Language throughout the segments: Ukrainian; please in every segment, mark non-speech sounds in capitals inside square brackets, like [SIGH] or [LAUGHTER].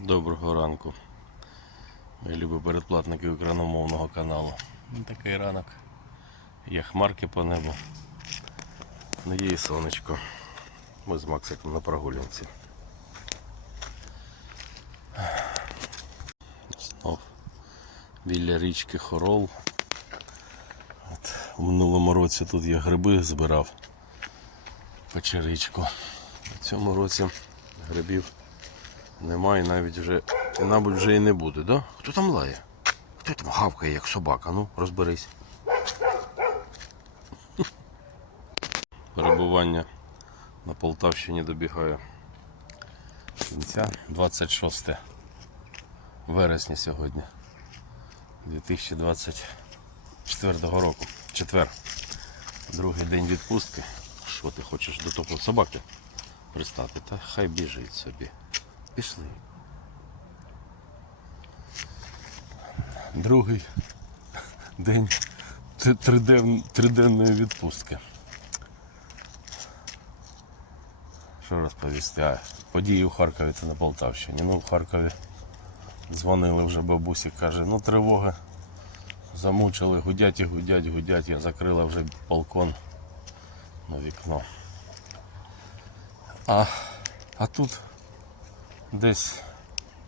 Доброго ранку. Мої любі передплатники україномовного каналу. Ну, Такий ранок. Є хмарки по небу. Ну є і сонечко. Ми з Максиком на прогулянці. Знов біля річки Хорол. От, у минулому році тут я гриби збирав печеричку. У цьому році грибів немає, навіть вже, і, мабуть, вже і не буде, да? Хто там лає? Хто там гавкає, як собака? Ну, розберись. Перебування на Полтавщині добігає кінця 26 вересня сьогодні 2024 року. Четвер. Другий день відпустки. Що ти хочеш до того собаки пристати? Та хай біжить собі. Пішли. Другий день триден- триденної відпустки. Що розповісти? А, події у Харкові це на Полтавщині. Ну, в Харкові дзвонили вже бабусі, каже, ну тривога. Замучили, гудять і гудять, гудять. Я закрила вже балкон на вікно. А, а тут десь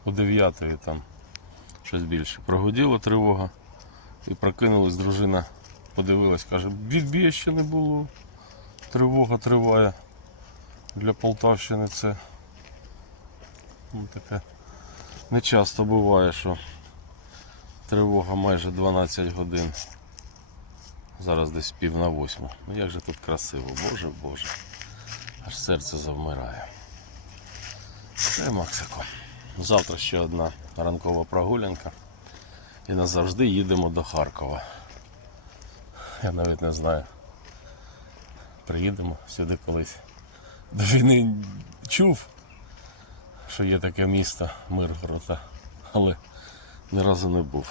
у 9 там щось більше. Прогуділа тривога і прокинулась дружина, подивилась, каже, відбія ще не було. Тривога триває. Для Полтавщини це ну, таке не часто буває, що тривога майже 12 годин. Зараз десь пів на восьму. Ну як же тут красиво, боже боже. Аж серце завмирає. Це Максико. Завтра ще одна ранкова прогулянка. І назавжди їдемо до Харкова. Я навіть не знаю. Приїдемо сюди колись. До війни чув, що є таке місто Миргорода, але ні разу не був.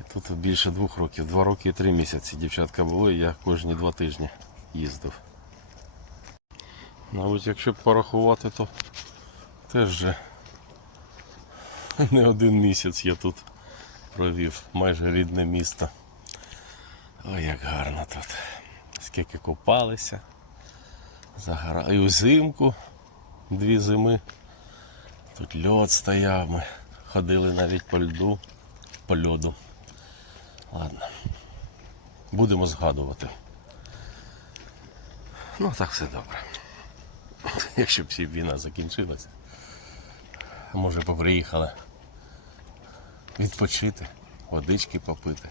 І тут більше двох років, два роки і три місяці дівчатка були, я кожні два тижні їздив. Навіть якщо порахувати, то теж же не один місяць я тут провів, майже рідне місто. Ой, як гарно тут. Скільки купалися. Загора... І взимку дві зими. Тут льод стояв, ми ходили навіть по льду, по льоду. Ладно. Будемо згадувати. Ну, так все добре. [LAUGHS] Якщо б всі війна закінчилася. Може поприїхали відпочити, водички попити.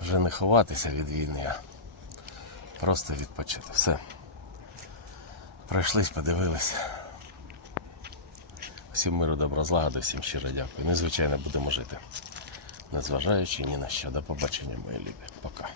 Вже не ховатися від війни, а просто відпочити. Все. Пройшлись, подивились. Всім миру, добра, злагоди, всім щиро дякую. Незвичайно будемо жити. Незважаючи ні на що. До побачення, мої любі. Пока.